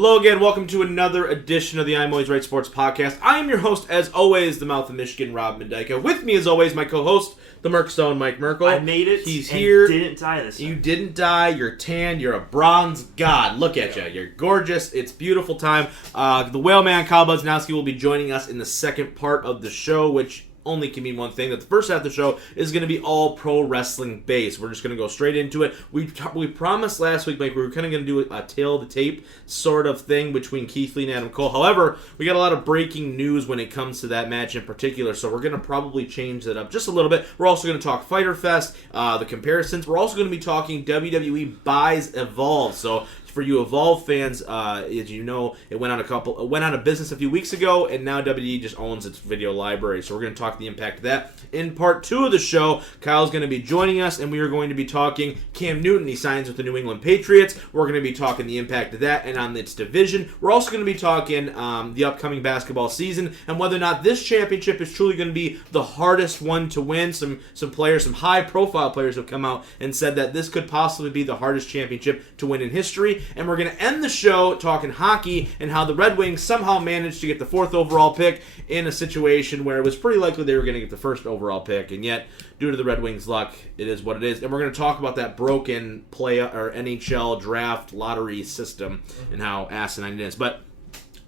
Hello again, welcome to another edition of the I'm Always Right Sports Podcast. I am your host, as always, the Mouth of Michigan, Rob Mendyka. With me, as always, my co-host, the Merc Stone, Mike Merkel. I made it. He's and here. Didn't die this time. You didn't die. You're tan. You're a bronze god. Look at you. You're gorgeous. It's beautiful time. The Whaleman, Kyle Budznowski, will be joining us in the second part of the show, which only can mean one thing, that the first half of the show is going to be all pro wrestling based. We're just going to go straight into it. We promised last week, Mike, we were kind of going to do a tail of the tape sort of thing between Keith Lee and Adam Cole. However, we got a lot of breaking news when it comes to that match in particular, so we're going to probably change that up just a little bit. We're also going to talk Fyter Fest, the comparisons. We're also going to be talking WWE Buys Evolve. So for you Evolve fans, as you know, it went out of business a few weeks ago, and now WWE just owns its video library. So we're going to talk the impact of that. In part 2 of the show, Kyle's going to be joining us, and we are going to be talking Cam Newton. He signs with the New England Patriots. We're going to be talking the impact of that and on its division. We're also going to be talking the upcoming basketball season and whether or not this championship is truly going to be the hardest one to win. Some players, some high-profile players have come out and said that this could possibly be the hardest championship to win in history. And we're going to end the show talking hockey and how the Red Wings somehow managed to get the 4th overall pick in a situation where it was pretty likely they were going to get the 1st overall pick. And yet, due to the Red Wings' luck, it is what it is. And we're going to talk about that broken NHL Draft lottery system and how asinine it is. But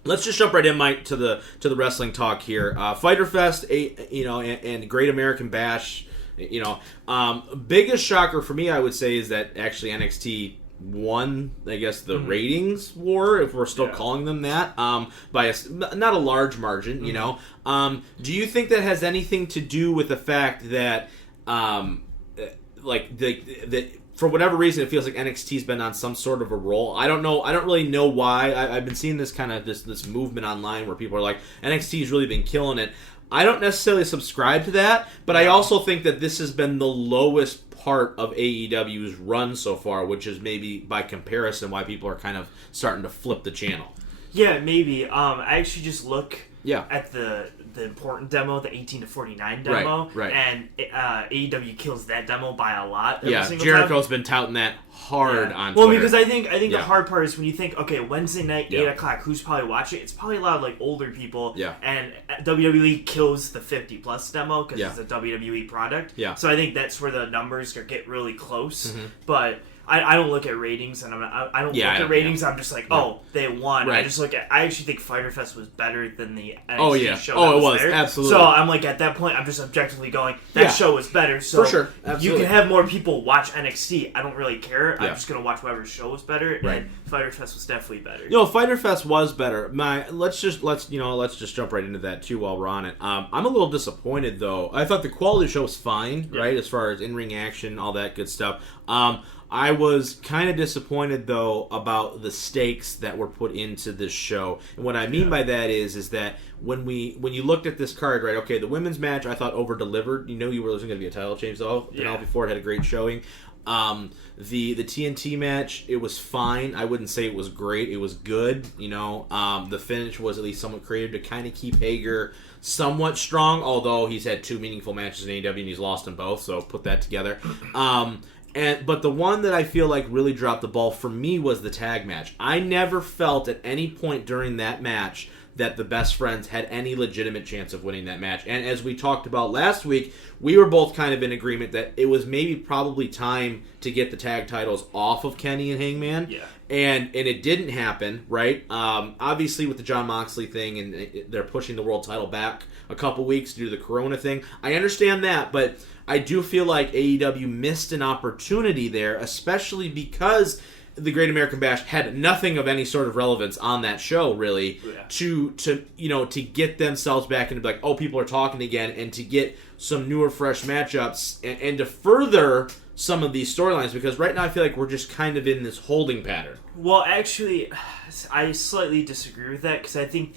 let's just jump right in, Mike, to the wrestling talk here. Fyter Fest, and Great American Bash. Biggest shocker for me, I would say, is that actually NXT won, I guess, the ratings war, if we're still calling them that, by not a large margin, you know. Do you think that has anything to do with the fact that, for whatever reason, it feels like NXT's been on some sort of a roll? I don't know. I don't really know why. I've been seeing this kind of this movement online where people are like, NXT's really been killing it. I don't necessarily subscribe to that, but I also think that this has been the lowest part of AEW's run so far, which is maybe by comparison why people are kind of starting to flip the channel. Yeah, maybe. I actually just look at the important demo, the 18 to 49 demo, right. And AEW kills that demo by a lot. Jericho's been touting that hard on Twitter. Well, because I think the hard part is when you think, okay, Wednesday night, 8 o'clock, who's probably watching it? It's probably a lot of older people. Yeah. And WWE kills the 50-plus demo because it's a WWE product. Yeah. So I think that's where the numbers get really close. Mm-hmm. But I don't look at ratings, and I don't look at ratings. I'm just like, they won. Right. I actually think Fyter Fest was better than the NXT show. Oh, it was there. absolutely. So I'm like, at that point, I'm just objectively going, that show was better. So for sure, absolutely. You can have more people watch NXT. I don't really care. Yeah. I'm just gonna watch whoever show was better. Right. And Fyter Fest was definitely better. Fyter Fest was better. Let's just jump right into that too while we're on it. I'm a little disappointed though. I thought the quality of the show was fine, right, as far as in-ring action, all that good stuff. I was kind of disappointed, though, about the stakes that were put into this show. And what I mean by that is that when you looked at this card, right, okay, the women's match, I thought over-delivered. You know you were going to be a title change, though. Penelope Ford had a great showing. The TNT match, it was fine. I wouldn't say it was great. It was good, The finish was at least somewhat creative to kind of keep Hager somewhat strong, although he's had 2 meaningful matches in AEW and he's lost them both, so put that together. But the one that I feel like really dropped the ball for me was the tag match. I never felt at any point during that match that the Best Friends had any legitimate chance of winning that match. And as we talked about last week, we were both kind of in agreement that it was probably time to get the tag titles off of Kenny and Hangman. Yeah. And it didn't happen, right? Obviously with the Jon Moxley thing, and they're pushing the world title back a couple weeks due to the Corona thing. I understand that, but I do feel like AEW missed an opportunity there, especially because the Great American Bash had nothing of any sort of relevance on that show, really, to get themselves back and to be like, oh, people are talking again, and to get some newer, fresh matchups, and to further some of these storylines, because right now I feel like we're just kind of in this holding pattern. Well, actually, I slightly disagree with that, because I think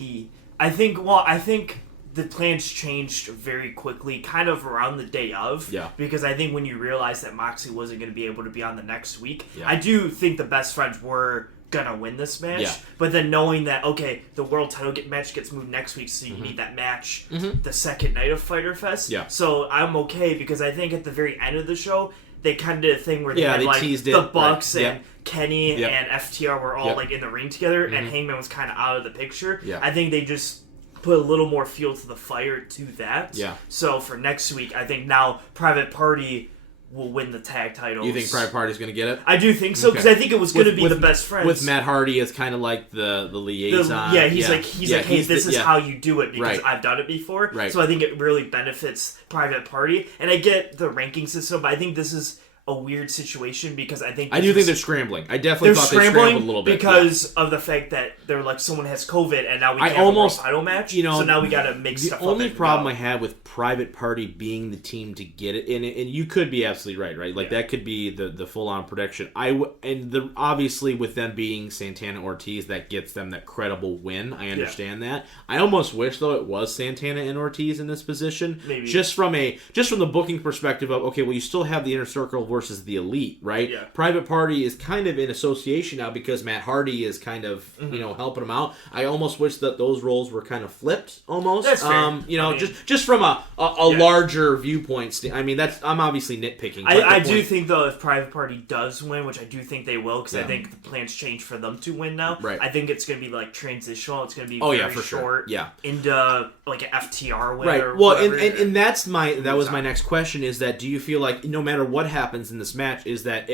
the plans changed very quickly, kind of around the day of. Yeah. Because I think when you realized that Moxley wasn't going to be able to be on the next week, yeah. I do think the Best Friends were going to win this match. Yeah. But then knowing that, okay, the world title match gets moved next week, so you need that match the second night of Fyter Fest. Yeah. So I'm okay, because I think at the very end of the show, they kind of did a thing where they had they like teased the it, Bucks right. and Kenny and FTR were all like in the ring together, and Hangman was kind of out of the picture. Yeah. I think they just put a little more fuel to the fire to that. Yeah. So for next week, I think now Private Party will win the tag titles. You think Private Party's going to get it? I do think so, because I think it was going to be the best friends. With Matt Hardy as kind of like the liaison. He's like, hey, this is how you do it, because I've done it before. Right. So I think it really benefits Private Party. And I get the ranking system, but I think this is a weird situation, because I think think they're scrambling. I definitely thought they scrambled a little bit because of the fact that they're like, someone has COVID and now we can't have a title match. So now we got to make stuff up. The only problem I have with Private Party being the team to get it, and you could be absolutely right? Like that could be the full on prediction. Obviously with them being Santana Ortiz, that gets them that credible win. I understand that. I almost wish though it was Santana and Ortiz in this position. Maybe just from the booking perspective of, okay, well, you still have the Inner Circle versus the Elite, right? Yeah. Private Party is kind of in association now because Matt Hardy is kind of helping them out. I almost wish that those roles were kind of flipped almost. That's fair. Just from a larger viewpoint. I'm obviously nitpicking. I do think though, if Private Party does win, which I do think they will, because I think the plans change for them to win now. Right. I think it's going to be like transitional. It's going to be for short. Sure. Yeah. Into like an FTR win. Right. Or well, whatever. and that was my next question, is that do you feel like no matter what happens in this match, is that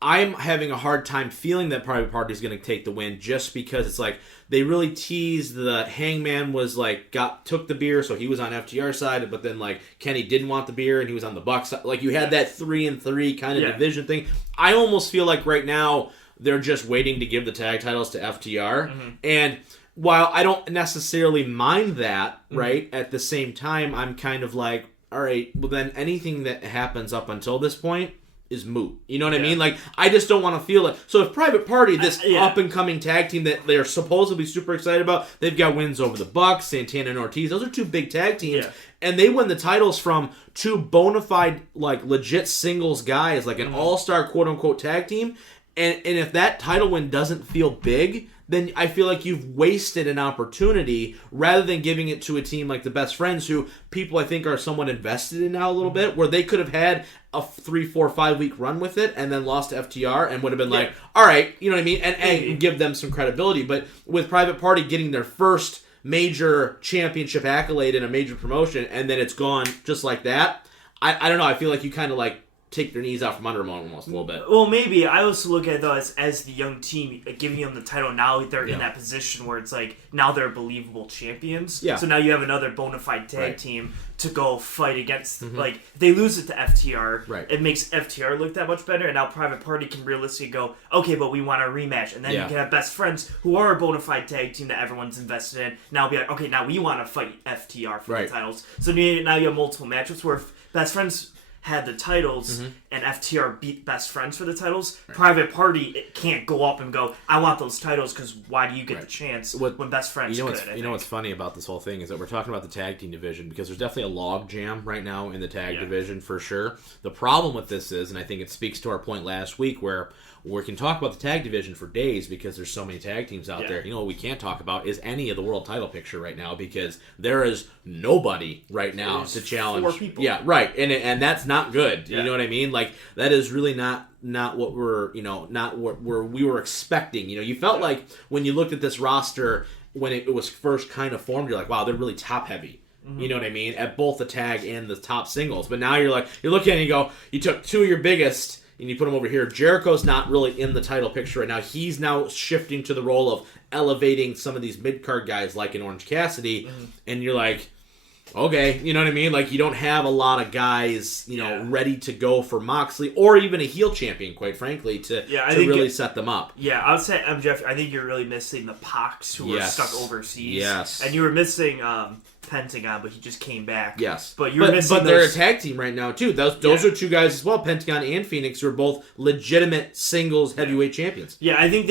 I'm having a hard time feeling that Private Party is going to take the win, just because it's like they really teased the Hangman was like took the beer, so he was on FTR side, but then like Kenny didn't want the beer and he was on the Bucks side. Like you had that 3-3 kind of division thing. I almost feel like right now they're just waiting to give the tag titles to FTR, and while I don't necessarily mind that, right, at the same time I'm kind of like, all right, well then anything that happens up until this point is moot. You know what I mean? Like, I just don't want to feel like... So if Private Party, this up-and-coming tag team that they're supposedly super excited about, they've got wins over the Bucks, Santana and Ortiz. Those are two big tag teams. Yeah. And they win the titles from two bona fide, like, legit singles guys, like an all-star quote-unquote tag team. And if that title win doesn't feel big, then I feel like you've wasted an opportunity rather than giving it to a team like the Best Friends, who people I think are somewhat invested in now a little bit, where they could have had a 3, 4, 5 week run with it and then lost to FTR and would have been like, all right, you know what I mean? And give them some credibility. But with Private Party getting their first major championship accolade in a major promotion and then it's gone just like that, I don't know. I feel like you kind of like take their knees out from under them almost a little bit. Well, maybe. I also look at it, though, as the young team, giving them the title. Now they're in that position where it's like, now they're believable champions. Yeah. So now you have another bona fide tag team to go fight against. Like, if they lose it to FTR, it makes FTR look that much better, and now Private Party can realistically go, okay, but we want a rematch. And then you can have Best Friends, who are a bona fide tag team that everyone's invested in, now be like, okay, now we want to fight FTR for the titles. So now you have multiple matchups where if Best Friends had the titles and FTR beat Best Friends for the titles, Private Party it can't go up and go, I want those titles, because why do you get the chance when Best Friends could? You know what's funny about this whole thing is that we're talking about the tag team division, because there's definitely a log jam right now in the tag division for sure. The problem with this is, and I think it speaks to our point last week, where we can talk about the tag division for days because there's so many tag teams out there. You know what we can't talk about is any of the world title picture right now, because there is nobody right now to challenge. 4 people. Yeah, right, and that's not good. You know what I mean? Like, that is really not what we're not what we were expecting. You know, you felt like when you looked at this roster when it was first kind of formed, you're like, wow, they're really top heavy. You know what I mean? At both the tag and the top singles. But now you're looking at it and you go, you took two of your biggest and you put him over here. Jericho's not really in the title picture right now. He's now shifting to the role of elevating some of these mid-card guys like in Orange Cassidy. And you're like, okay, you know what I mean? Like, you don't have a lot of guys, ready to go for Moxley or even a heel champion, quite frankly, to really set them up. Yeah, I would say, Jeff, I think you're really missing the Pox, who were stuck overseas. Yes. And you were missing Pentagon, but he just came back. Yes. But you're missing they're a tag team right now, too. Those are two guys as well, Pentagon and Phoenix, who are both legitimate singles heavyweight champions. Yeah, I think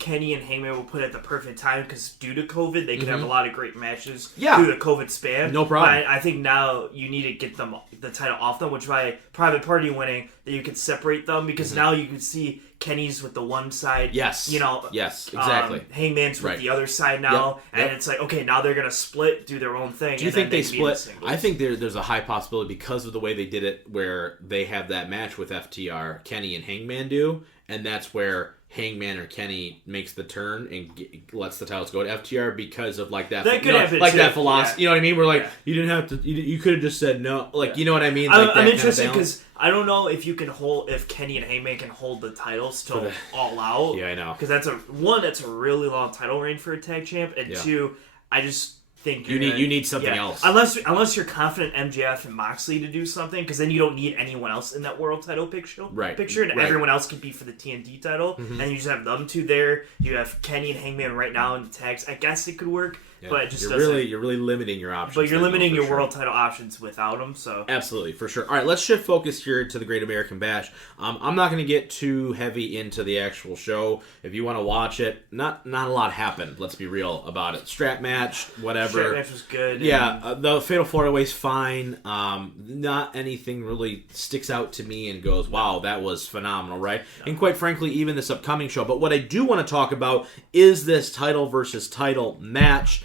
Kenny and Heyman were put at the perfect time, because due to COVID, they could have a lot of great matches through the COVID span. No problem. But I think now you need to get the title off them, which by Private Party winning, that you could separate them because now you can see Kenny's with the one side. Yes. Yes, exactly. Hangman's with the other side now. Yep. And it's like, okay, now they're going to split, do their own thing. Do you think they split? I think there's a high possibility because of the way they did it where they have that match with FTR, Kenny and Hangman do, and that's where Hangman or Kenny makes the turn and lets the titles go to FTR because of that could happen like too. That philosophy. Yeah. You know what I mean? Where you didn't have to. You could have just said no. You know what I mean? I'm interested because I don't know if you can hold if Kenny and Hangman can hold the titles till All Out. Yeah, I know. Because that's a really long title reign for a tag champ, and two, I just think you need something else. Unless you're confident MJF and Moxley to do something, because then you don't need anyone else in that world title picture. And everyone else can be for the TNT title, and you just have them two there. You have Kenny and Hangman right now in the tags. I guess it could work, but it just you're really limiting your options. But you're limiting your world title options without them. So absolutely, for sure. All right, let's shift focus here to the Great American Bash. I'm not going to get too heavy into the actual show. If you want to watch it, not a lot happened. Let's be real about it. Strap match, whatever. Strap match was good. Yeah, the Fatal 4-Way's fine. Not anything really sticks out to me and goes, wow, that was phenomenal, right? No. And quite frankly, even this upcoming show. But what I do want to talk about is this title versus title match.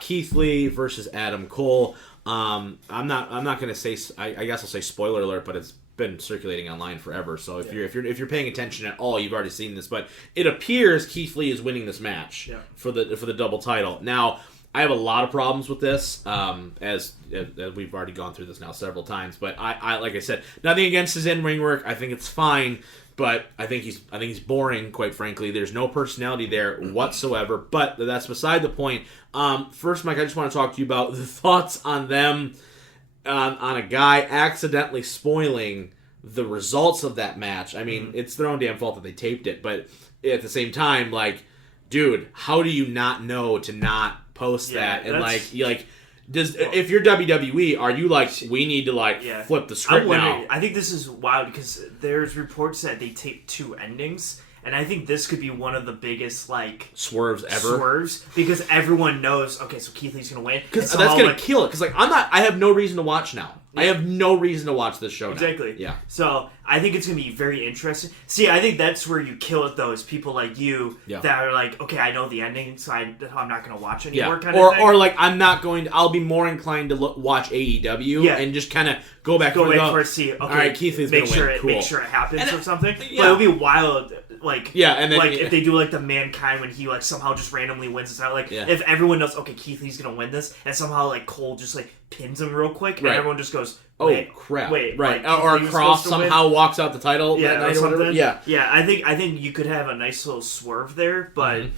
Keith Lee versus Adam Cole. I'm not going to say. I guess I'll say spoiler alert, but it's been circulating online forever. So if you're paying attention at all, you've already seen this. But it appears Keith Lee is winning this match for the double title. Now, I have a lot of problems with this, as we've already gone through this now several times. But I like I said, nothing against his in-ring work. I think it's fine. But I think he's boring, quite frankly. There's no personality there whatsoever. But that's beside the point. First, Mike, I just want to talk to you about the thoughts on them, on a guy accidentally spoiling the results of that match. I mean, it's their own damn fault that they taped it. But at the same time, dude, how do you not know to not post that? And if you're WWE, are you we need to flip the script now? I think this is wild because there's reports that they taped 2 endings, and I think this could be one of the biggest swerves ever. Because everyone knows. Okay, so Keith Lee's gonna win. Because that's gonna kill it. Because I have no reason to watch now. Yeah. I have no reason to watch this show now. Exactly. Yeah. So I think it's gonna be very interesting. See, I think that's where you kill it though, is people like you that are okay, I know the ending, so I'm not gonna watch anymore. Kind of thing. Or I'm not going to. I'll be more inclined to watch AEW and just kind of go back for see. Okay, all right, Keith is make gonna sure win. Make sure it happens or something. Yeah. But it'll be wild. And then if they do the Mankind when he somehow just randomly wins this out. If everyone knows, okay, Keith Lee's gonna win this, and somehow Cole just pins him real quick, and everyone just goes, wait, oh crap! Wait, right? Or Cross somehow walks out the title that night or whatever. Yeah. I think you could have a nice little swerve there, but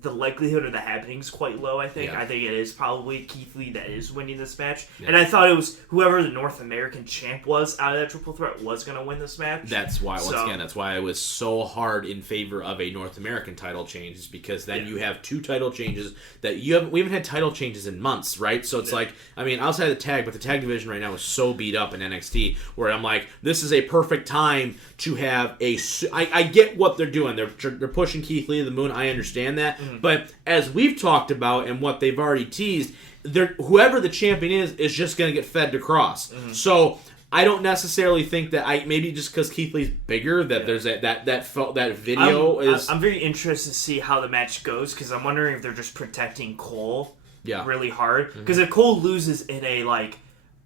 the likelihood of that happening is quite low, I think. I think it is probably Keith Lee that is winning this match. Yeah. And I thought it was whoever the North American champ was out of that triple threat was going to win this match. That's why, that's why I was so hard in favor of a North American title change, is because then you have 2 title changes that we haven't had title changes in months, right? So it's outside of the tag, but the tag division right now is so beat up in NXT, where I'm this is a perfect time to have I get what they're doing. They're pushing Keith Lee to the moon. I understand that. Mm-hmm. But as we've talked about and what they've already teased, whoever the champion is just going to get fed to Cross. Mm-hmm. So I don't necessarily think that maybe just because Keith Lee's bigger that there's that video is. I'm very interested to see how the match goes, because I'm wondering if they're just protecting Cole really hard. Because if Cole loses in a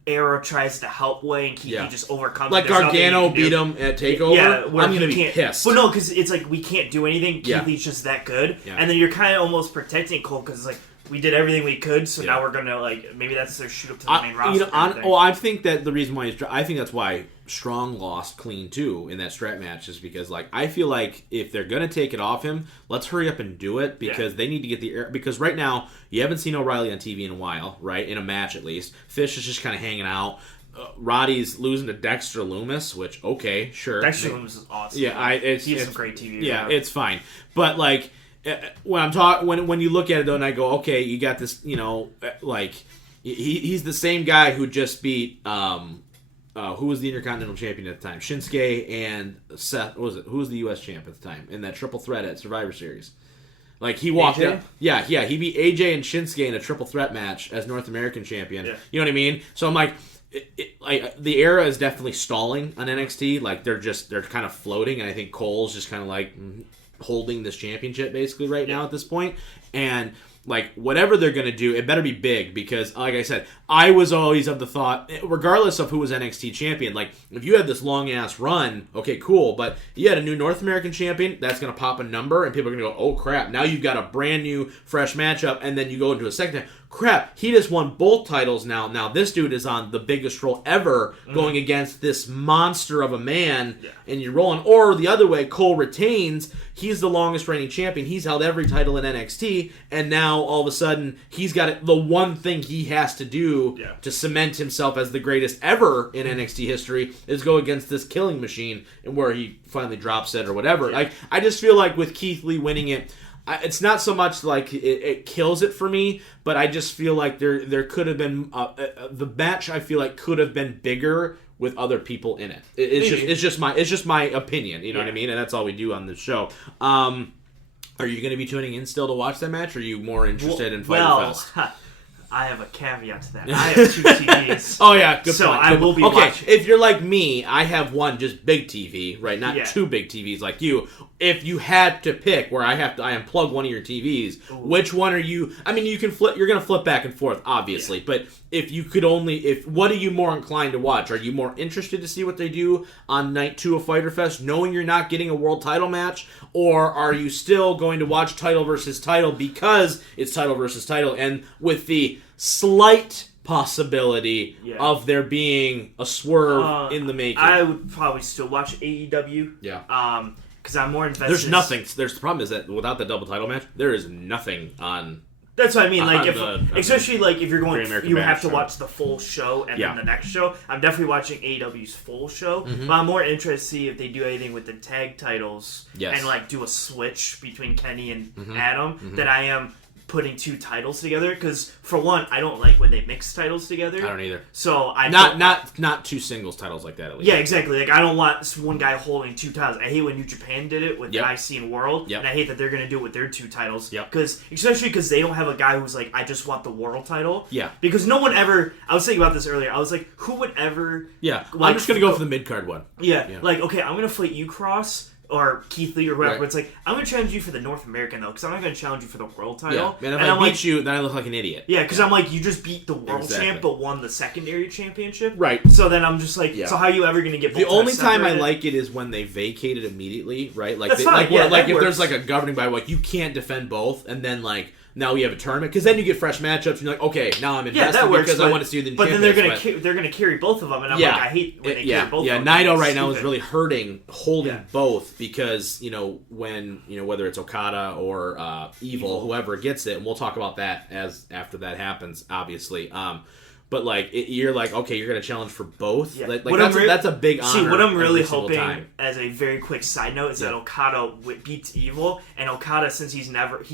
Arrow tries to help way and Keith Lee just overcomes it. Gargano beat him at TakeOver. I'm going to be pissed. But no, because it's we can't do anything. Keith Lee's just that good. Yeah. And then you're kind of almost protecting Cole, because we did everything we could, so now we're going to, maybe that's their shoot up to the main roster. I think that the reason why I think that's why Strong lost clean, too, in that strap match, is because, I feel if they're going to take it off him, let's hurry up and do it, because they need to get the air. Because right now, you haven't seen O'Reilly on TV in a while, right? In a match, at least. Fish is just kind of hanging out. Roddy's losing to Dexter Loomis, which, okay, sure. Dexter Loomis is awesome. Yeah, he has some great TV. Yeah, it's fine. But, when I'm talking, when you look at it though, and I go, okay, you got this, he's the same guy who just beat who was the Intercontinental Champion at the time, Shinsuke and Seth. What was it? Who was the U.S. champ at the time in that triple threat at Survivor Series? He walked out. Yeah, he beat AJ and Shinsuke in a triple threat match as North American champion. Yeah. You know what I mean? So I'm like the era is definitely stalling on NXT. Like they're kind of floating, and I think Cole's just kind of like holding this championship basically right now at this point. And like whatever they're gonna do, it better be big because, like I said, I was always of the thought, regardless of who was NXT champion, like if you had this long ass run, okay, cool, but you had a new North American champion, that's gonna pop a number, and people are gonna go, oh crap, now you've got a brand new fresh matchup, and then you go into a second time. Crap, he just won both titles now. Now this dude is on the biggest roll ever going against this monster of a man, and you're rolling. Or the other way, Cole retains. He's the longest reigning champion. He's held every title in NXT, and now all of a sudden he's got the one thing he has to do to cement himself as the greatest ever in NXT history is go against this killing machine, and where he finally drops it or whatever. Like I just feel like with Keith Lee winning it, it's not so much like it kills it for me, but I just feel like there could have been the match. I feel like could have been bigger with other people in it. It's just my opinion. You know what I mean? And that's all we do on this show. Are you going to be tuning in still to watch that match? Or are you more interested in Fyter Fest? I have a caveat to that. I have 2 TVs. Oh yeah, good so point. I will be watching. If you're like me, I have one just big TV, right? Not 2 big TVs like you. If you had to pick, where I unplug one of your TVs, which one are you? I mean, you can flip. You're gonna flip back and forth, obviously. But if you could what are you more inclined to watch? Are you more interested to see what they do on night 2 of Fyter Fest, knowing you're not getting a world title match, or are you still going to watch title versus title because it's title versus title, and with the slight possibility of there being a swerve in the making? I would probably still watch AEW. Yeah. Because I'm more invested. There's nothing. The problem is that without the double title match, there is nothing on. That's what I mean. Like, especially like if you're going, you have to watch the full show and then the next show. I'm definitely watching AEW's full show. But I'm more interested to see if they do anything with the tag titles and like do a switch between Kenny and Adam than I am putting 2 titles together, because for one, I don't like when they mix titles together. I don't either. So I not 2 singles titles like that at least. Yeah, exactly. Like I don't want one guy holding 2 titles. I hate when New Japan did it with the IC and World, and I hate that they're going to do it with their 2 titles. Because especially because they don't have a guy who's like, I just want the world title. Yeah. Because no one ever. I was thinking about this earlier. I was like, who would ever? Yeah. Like, I'm just going to go for the mid card one. Yeah. Like okay, I'm going to fight you, Cross. Or Keith Lee or whoever, but it's like, I'm going to challenge you for the North American, though, because I'm not going to challenge you for the world title. Yeah, and if I beat you, then I look like an idiot. Yeah, because I'm like, you just beat the world champ, but won the secondary championship. Right. So then I'm just like, so how are you ever going to get both? The only time I like it is when they vacate it immediately, right? Like, that's fine. Like if there's like a governing by, like, you can't defend both, and then, like, now we have a tournament, because then you get fresh matchups, and you're like, okay, now I'm invested because I want to see the But then they're gonna carry both of them, and I'm like, I hate when they carry both of them. Yeah, Naito right now is really holding both, because, when, whether it's Okada or Evil, whoever gets it, and we'll talk about that after that happens, obviously. But like you're like, okay, you're gonna challenge for both. Yeah. Like that's a big honor. See, what I'm really hoping, as a very quick side note, is that Okada beats Evil, and Okada, since he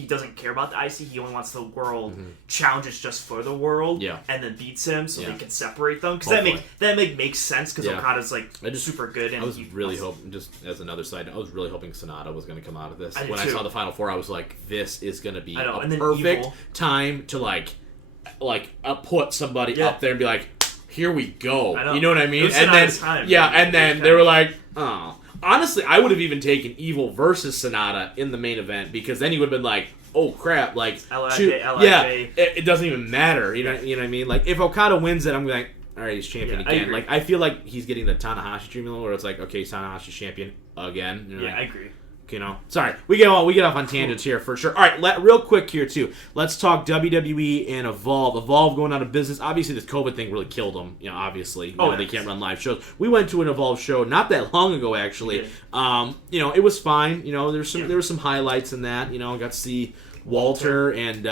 doesn't care about the IC, he only wants the world challenges just for the world, and then beats him so they can separate them. Because that makes sense, because Okada's like super good. And I was really hoping, just as another side note, I was really hoping Sonata was gonna come out of this. When I saw the Final Four, I was like, this is gonna be a perfect time to put somebody up there and be like, here we go. You know what I mean? And then they were like, oh. Honestly, I would have even taken Evil versus Sonata in the main event, because then he would have been like, oh crap, like it doesn't even matter. You know what I mean? Like if Okada wins it, I'm like, all right, he's champion again. I feel like he's getting the Tanahashi treatment, where it's like, okay, Tanahashi's champion again. I agree. Sorry, we get off on tangents here for sure. All right, real quick here too. Let's talk WWE and Evolve. Evolve going out of business. Obviously, this COVID thing really killed them. Obviously, they can't run live shows. We went to an Evolve show not that long ago, actually. It was fine. There were some highlights in that. Got to see Walter and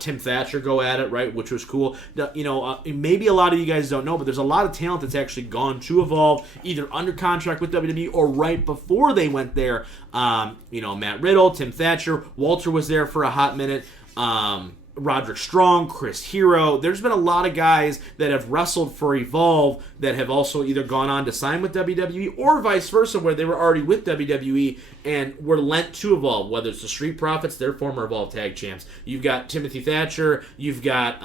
Tim Thatcher go at it, right, which was cool. Maybe a lot of you guys don't know, but there's a lot of talent that's actually gone to Evolve, either under contract with WWE or right before they went there. Matt Riddle, Tim Thatcher, Walter was there for a hot minute. Roderick Strong, Chris Hero. There's been a lot of guys that have wrestled for Evolve that have also either gone on to sign with WWE or vice versa, where they were already with WWE and were lent to Evolve, whether it's the Street Profits, their former Evolve Tag Champs. You've got Timothy Thatcher. You've got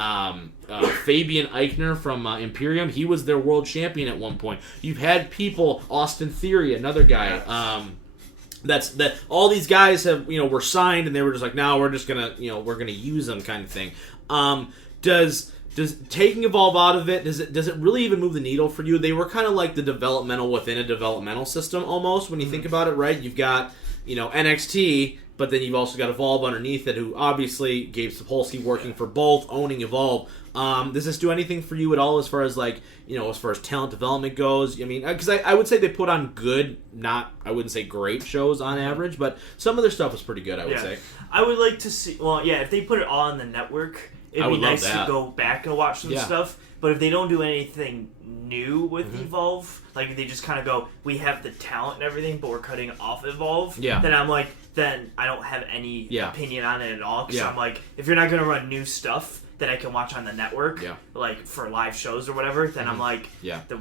Fabian Eichner from Imperium. He was their world champion at one point. You've had people, Austin Theory, another guy. That all these guys have, were signed and they were just like, no, we're just gonna, we're gonna use them kind of thing. Does taking Evolve out of it, does it really even move the needle for you? They were kind of like the developmental within a developmental system almost when you think about it, right? You've got, NXT, but then you've also got Evolve underneath it, who obviously Gabe Sapolsky working for both, owning Evolve. Does this do anything for you at all as far as as far as talent development goes? I mean, because I would say they put on good, I wouldn't say great shows on average, but some of their stuff was pretty good, I would say. I would like to see, if they put it all on the network, it'd be nice to go back and watch some stuff. But if they don't do anything new with Evolve, like if they just kind of go, we have the talent and everything, but we're cutting off Evolve, then I'm like, then I don't have any opinion on it at all. Because I'm like, if you're not going to run new stuff that I can watch on the network, like for live shows or whatever, then I'm like, the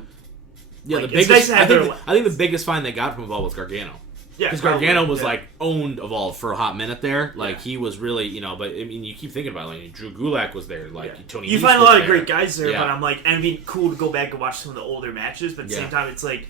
biggest. I think the biggest find they got from Evolve was Gargano. Yeah, because Gargano was owned Evolve for a hot minute there. He was really, but I mean, you keep thinking about it. Drew Gulak was there. Tony. You find a lot of great guys there, but I'm like, and it'd be cool to go back and watch some of the older matches. But at the same time, it's like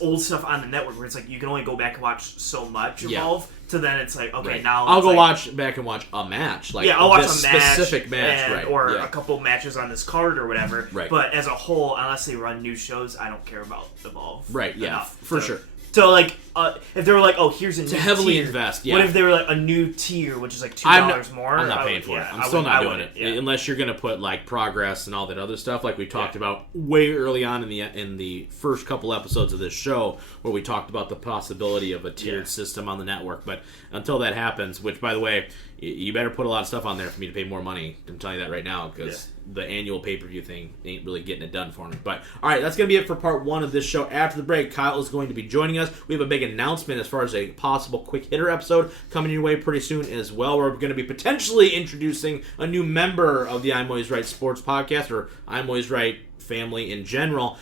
old stuff on the network where it's like you can only go back and watch so much Evolve. So then it's like, okay, now I'll go back and watch a match. I'll watch a match, specific match, or a couple matches on this card or whatever. Right. But as a whole, unless they run new shows, I don't care about Evolve. Right. Yeah. Enough. For sure. So, if they were like, oh, here's a new to heavily tier. Invest, What if they were like a new tier, which is like $2 more? I'm not paying for it. I'm still not doing it. Unless you're going to put Progress and all that other stuff like we talked about way early on in the first couple episodes of this show where we talked about the possibility of a tiered system on the network. But until that happens, which, by the way, you better put a lot of stuff on there for me to pay more money. I'm telling you that right now because the annual pay-per-view thing ain't really getting it done for me. But, all right, that's going to be it for part one of this show. After the break, Kyle is going to be joining us. We have a big announcement as far as a possible quick hitter episode coming your way pretty soon as well. We're going to be potentially introducing a new member of the I'm Always Right Sports Podcast, or I'm Always Right family in general,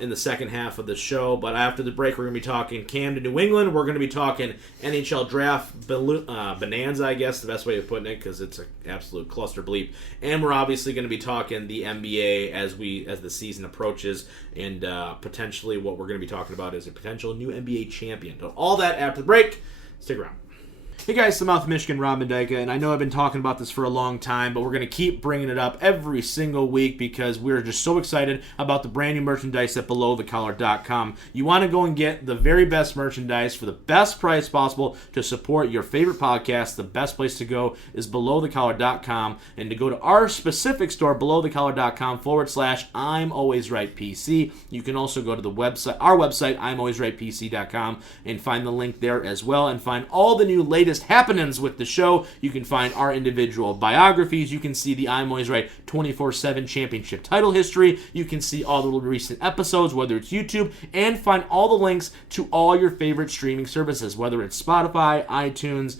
in the second half of the show. But after the break, we're going to be talking Camden, New England. We're going to be talking NHL Draft Bonanza, I guess, the best way of putting it, because it's an absolute cluster bleep. And we're obviously going to be talking the NBA as the season approaches, and potentially what we're going to be talking about is a potential new NBA champion. So all that after the break. Stick around. Hey guys, South Michigan, Rob Mendyka, and I know I've been talking about this for a long time, but we're going to keep bringing it up every single week because we're just so excited about the brand new merchandise at BelowTheCollar.com. You want to go and get the very best merchandise for the best price possible to support your favorite podcast. The best place to go is BelowTheCollar.com, and to go to our specific store, BelowTheCollar.com/I'm Always Right PC. You can also go to the website, our website, I'mAlwaysRightPC.com, and find the link there as well, and find all the new latest happenings with the show. You can find our individual biographies. You can see the I'm Always Right 24/7 championship title history. You can see all the recent episodes, whether it's YouTube, and find all the links to all your favorite streaming services, whether it's Spotify, iTunes,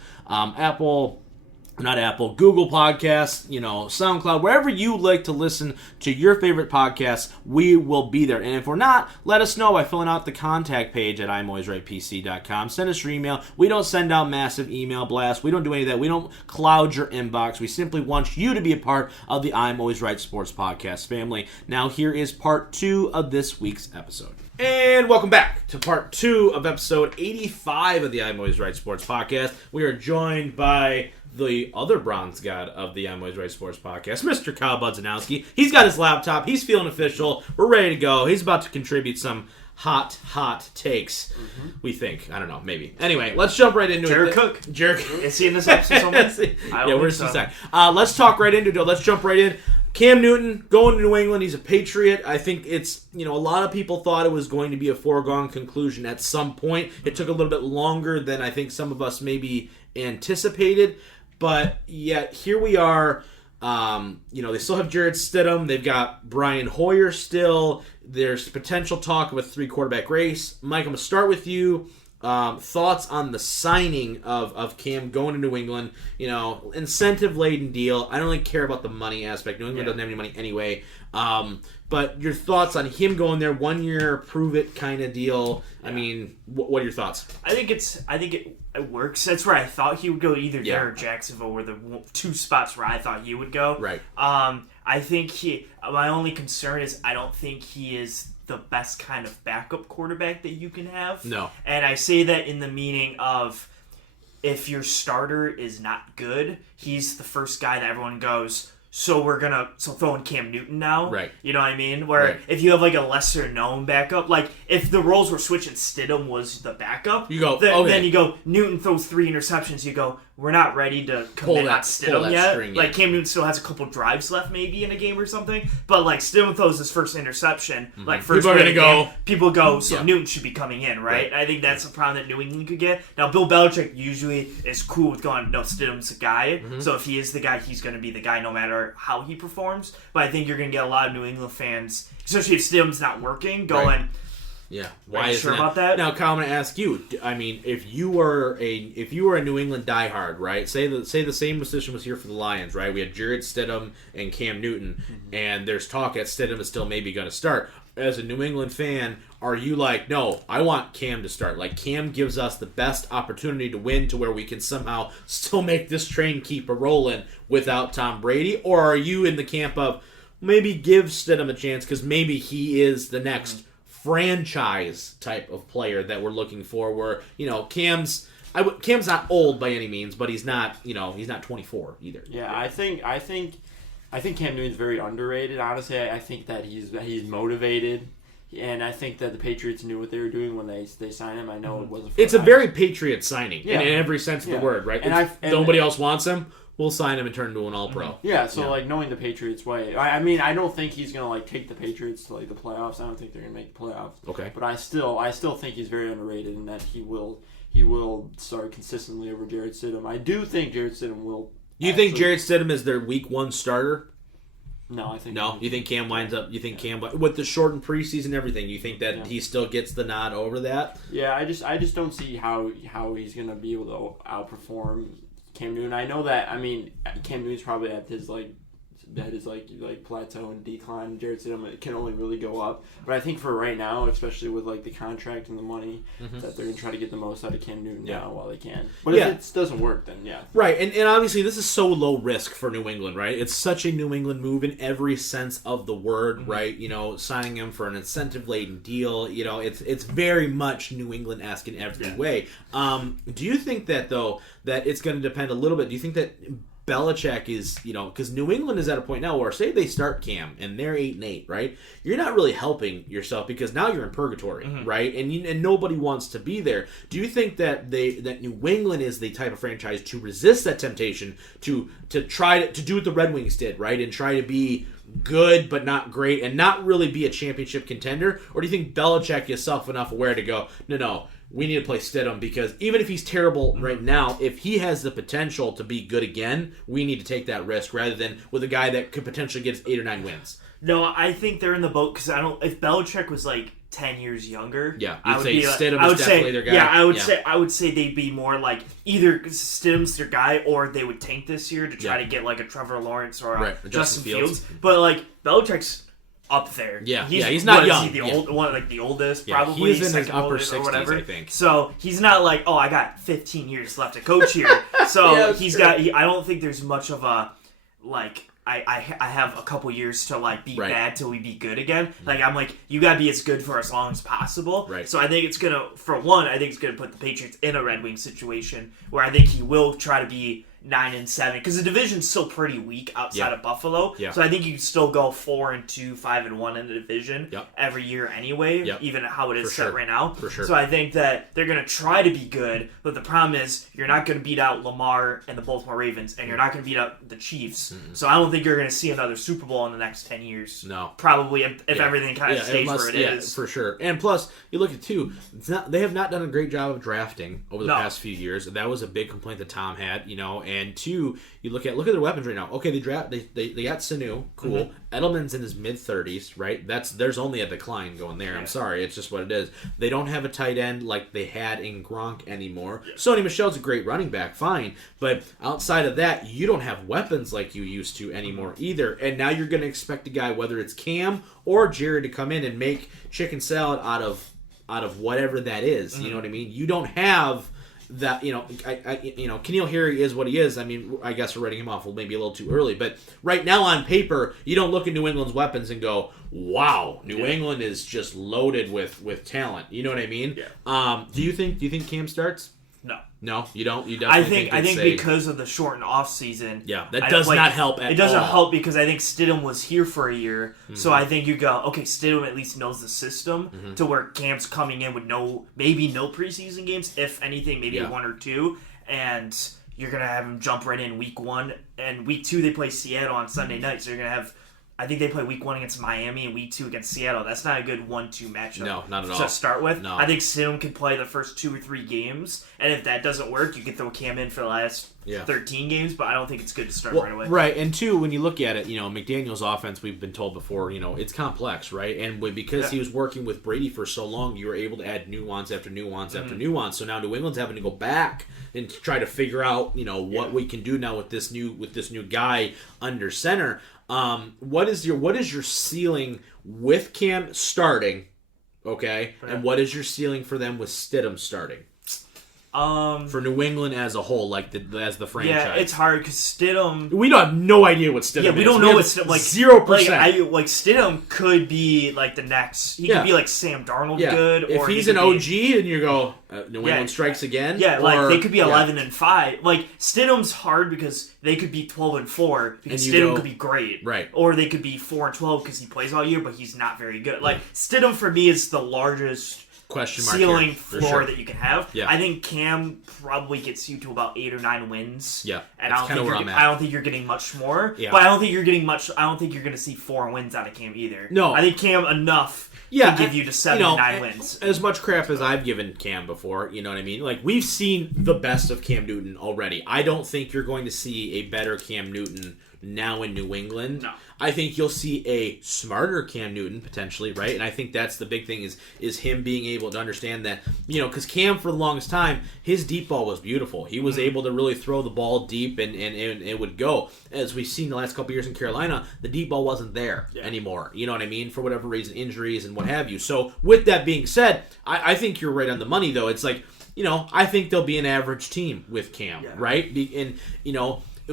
Google Podcasts, SoundCloud, wherever you like to listen to your favorite podcasts, we will be there. And if we're not, let us know by filling out the contact page at I'mAlwaysRightPC.com. Send us your email. We don't send out massive email blasts. We don't do any of that. We don't cloud your inbox. We simply want you to be a part of the I'm Always Right Sports Podcast family. Now, here is part 2 of this week's episode. And welcome back to part 2 of episode 85 of the I'm Always Right Sports Podcast. We are joined by the other bronze god of the I'm Always Right Sports Podcast, Mr. Kyle Budzanowski. He's got his laptop. He's feeling official. We're ready to go. He's about to contribute some hot takes, we think. I don't know, maybe. Anyway, let's jump right into Jared it. Cook. Is he in this episode somewhere? Where's he at? Let's talk right into it. Let's jump right in. Cam Newton going to New England. He's a Patriot. I think it's, a lot of people thought it was going to be a foregone conclusion at some point. It took a little bit longer than I think some of us maybe anticipated. But yet, here we are. They still have Jarrett Stidham. They've got Brian Hoyer still. There's potential talk of a 3-quarterback race. Mike, I'm going to start with you. thoughts on the signing of Cam going to New England. Incentive-laden deal. I don't really care about the money aspect. New England doesn't have any money anyway. But your thoughts on him going there, 1 year, prove it kind of deal. Yeah. I mean, what are your thoughts? I think it works. That's where I thought he would go. Either there or Jacksonville were the two spots where I thought he would go. Right. I think my only concern is I don't think he is the best kind of backup quarterback that you can have. No. And I say that in the meaning of if your starter is not good, he's the first guy that everyone goes, so we're going to throw in Cam Newton now. Right. You know what I mean? Where if you have like a lesser known backup, like if the roles were switched and Stidham was the backup, you go, then you go, Newton throws 3 interceptions, you go, we're not ready to commit on Stidham yet. Like Cam Newton still has a couple drives left maybe in a game or something, but like Stidham throws his first interception, like first people are gonna go. Game, people go, so Newton should be coming in, right? I think that's a problem that New England could get. Now Bill Belichick usually is cool with going, no, Stidham's the guy, so if he is the guy, he's going to be the guy no matter how he performs. But I think you're going to get a lot of New England fans, especially if Stidham's not working, going. Yeah, why is sure about that? Now, Kyle, I'm going to ask you. I mean, if you were a New England diehard, right? Say the same position was here for the Lions, right? We had Jared Stidham and Cam Newton, and there's talk that Stidham is still maybe going to start. As a New England fan, are you like, no, I want Cam to start? Like, Cam gives us the best opportunity to win to where we can somehow still make this train keep a rolling without Tom Brady? Or are you in the camp of maybe give Stidham a chance because maybe he is the next franchise type of player that we're looking for, where Cam's not old by any means, but he's not 24 either. Yeah, I think Cam Newton's very underrated. Honestly, I think that he's motivated, and I think that the Patriots knew what they were doing when they signed him. I know it wasn't. It's a very Patriot signing in every sense of the word, right? And nobody else wants him. We'll sign him and turn him into an all-pro. Yeah, so like knowing the Patriots way, I mean, I don't think he's gonna like take the Patriots to like the playoffs. I don't think they're gonna make the playoffs. Okay. But I still think he's very underrated, and that he will start consistently over Jared Stidham. I do think Jared Stidham will. You think Jared Stidham is their Week 1 starter? No, I think no. You think Cam winds up? You think Cam with the shortened preseason and everything? You think that he still gets the nod over that? Yeah, I just don't see how he's gonna be able to outperform Cam Newton. I know that. I mean, Cam Newton's probably at his plateau and decline. Jared Stidham can only really go up. But I think for right now, especially with like the contract and the money, that they're gonna try to get the most out of Cam Newton now while they can. But if it doesn't work, then right. And obviously this is so low risk for New England, right? It's such a New England move in every sense of the word, right? Signing him for an incentive-laden deal. It's very much New England-esque in every way. Do you think that though that it's going to depend a little bit? Do you think that Belichick is, because New England is at a point now where, say they start Cam and they're 8-8, right? You're not really helping yourself because now you're in purgatory, right? And nobody wants to be there. Do you think that that New England is the type of franchise to resist that temptation to try to do what the Red Wings did, right? And try to be good but not great and not really be a championship contender? Or do you think Belichick is self-enough aware to go, no, we need to play Stidham because even if he's terrible right now, if he has the potential to be good again, we need to take that risk rather than with a guy that could potentially get 8 or 9 wins? No, I think they're in the boat because if Belichick was like 10 years younger, I would say Stidham is definitely their guy. Yeah, I would say they'd be more like either Stidham's their guy or they would tank this year to try to get like a Trevor Lawrence or a Justin Fields. But like Belichick's up there. He's not young. Is he the oldest? Probably he's in his upper 60s, or whatever. I think. So he's not like, I got 15 years left to coach here. So I don't think there's much of a like. I have a couple years to like be bad till we be good again. Like I'm like, you gotta be as good for as long as possible. Right. So I think it's gonna put the Patriots in a Red Wing situation where I think he will try to be 9-7 because the division's still pretty weak outside of Buffalo. Yeah. So I think you can still go 4-2, 5-1 in the division every year anyway. Even how it is set right now. For sure. So I think that they're gonna try to be good, but the problem is you're not gonna beat out Lamar and the Baltimore Ravens, and you're not gonna beat out the Chiefs. So I don't think you're gonna see another Super Bowl in the next 10 years. No, probably if everything kind of stays where it is. For sure. And plus, you look at they have not done a great job of drafting over the past few years. That was a big complaint that Tom had, And two, you look at their weapons right now. Okay, they got Sanu, cool. Edelman's in his mid-30s, right? There's only a decline going there. I'm sorry, it's just what it is. They don't have a tight end like they had in Gronk anymore. Yeah. Sonny Michel's a great running back, fine, but outside of that, you don't have weapons like you used to anymore either. And now you're going to expect a guy, whether it's Cam or Jared, to come in and make chicken salad out of whatever that is. You know what I mean? You don't have that. Keneal Harry is what he is. I mean, I guess we're writing him off maybe a little too early, but right now on paper, you don't look at New England's weapons and go, "Wow, New England is just loaded with talent." You know what I mean? Yeah. Do you think Cam starts? No, you don't. You definitely I think because of the shortened off season. Yeah, that does not help at all. It doesn't help because I think Stidham was here for a year, so I think you go, okay, Stidham at least knows the system to where Cam's coming in with maybe no preseason games, if anything, maybe one or two, and you're gonna have him jump right in week 1, and week 2 they play Seattle on Sunday night, so you're gonna have. I think they play week 1 against Miami and week 2 against Seattle. That's not a good 1-2 matchup. No, not at all. To start with. No. I think Stidham can play the first 2 or 3 games, and if that doesn't work, you can throw Cam in for the last 13 games, but I don't think it's good to start right away. Right, and two, when you look at it, McDaniel's offense, we've been told before, it's complex, right? And because he was working with Brady for so long, you were able to add nuance after nuance after nuance. So now New England's having to go back and try to figure out, what we can do now with this new guy under center. What is your ceiling with Cam starting, okay? Yeah. And what is your ceiling for them with Stidham starting? For New England as a whole, as the franchise. Yeah, it's hard because Stidham. We don't have no idea what Stidham is. Yeah, we don't know what Stidham 0%. Like Stidham could be like the next. He could be like Sam Darnold good. If or he's an OG and you go New England strikes again. Yeah, like they could be 11-5. Like Stidham's hard because they could be 12-4 because Stidham could be great. Right. Or they could be 4-12 because he plays all year but he's not very good. Like Stidham for me is the largest question mark ceiling floor that you can have. Yeah. I think Cam probably gets you to about 8 or 9 wins. Yeah, and I don't think you're getting much more. Yeah. But I don't think you're getting much. I don't think you're going to see 4 wins out of Cam either. No, I think Cam enough to give you to 7 to 9 wins. As much crap as I've given Cam before, you know what I mean? Like we've seen the best of Cam Newton already. I don't think you're going to see a better Cam Newton now in New England. No. I think you'll see a smarter Cam Newton potentially, right? And I think that's the big thing is him being able to understand that, because Cam for the longest time, his deep ball was beautiful. He was able to really throw the ball deep and it would go. As we've seen the last couple of years in Carolina, the deep ball wasn't there anymore. You know what I mean? For whatever reason, injuries and what have you. So with that being said, I think you're right on the money though. It's like, I think they'll be an average team with Cam, right? And,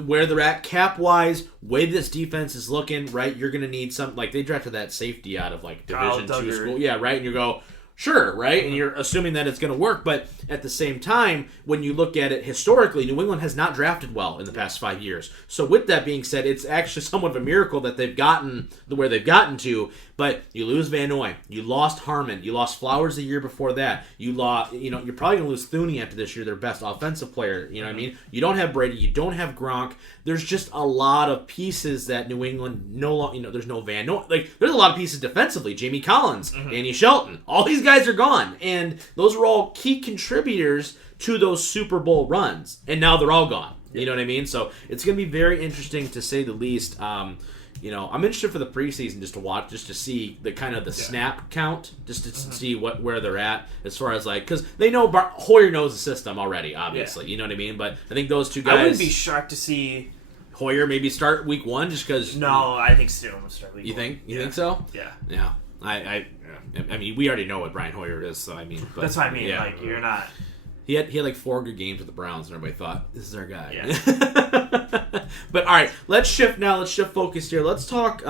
where they're at cap-wise, way this defense is looking, right, you're going to need some, like, they drafted that safety out of, like, Division II school. Yeah, right, and you go, sure, right, and you're assuming that it's going to work, but at the same time, when you look at it historically, New England has not drafted well in the past 5 years. So with that being said, it's actually somewhat of a miracle that they've gotten where they've gotten to, but you lose Van Noy, you lost Harmon, you lost Flowers the year before that, you lost, you're probably going to lose Thuney after this year, their best offensive player, you know what I mean? You don't have Brady, you don't have Gronk, there's just a lot of pieces that New England no longer, there's no Van Noy, like, there's a lot of pieces defensively, Jamie Collins, Danny Shelton, all these guys are gone, and those were all key contributors to those Super Bowl runs, and now they're all gone. You know what I mean? So it's going to be very interesting to say the least. I'm interested for the preseason just to watch, just to see the kind of the snap count, just to see where they're at as far as because they know Hoyer knows the system already, obviously. You know what I mean? But I think those two guys. I wouldn't be shocked to see Hoyer maybe start week 1 just because. No, I think Stidham will start week 1. You think? You think so? Yeah. Yeah. I mean, we already know what Brian Hoyer is, so I mean. But, that's what I mean. Like you're not. He had like 4 good games with the Browns, and everybody thought, this is our guy. Yeah. But all right, let's shift now. Let's shift focus here. Let's talk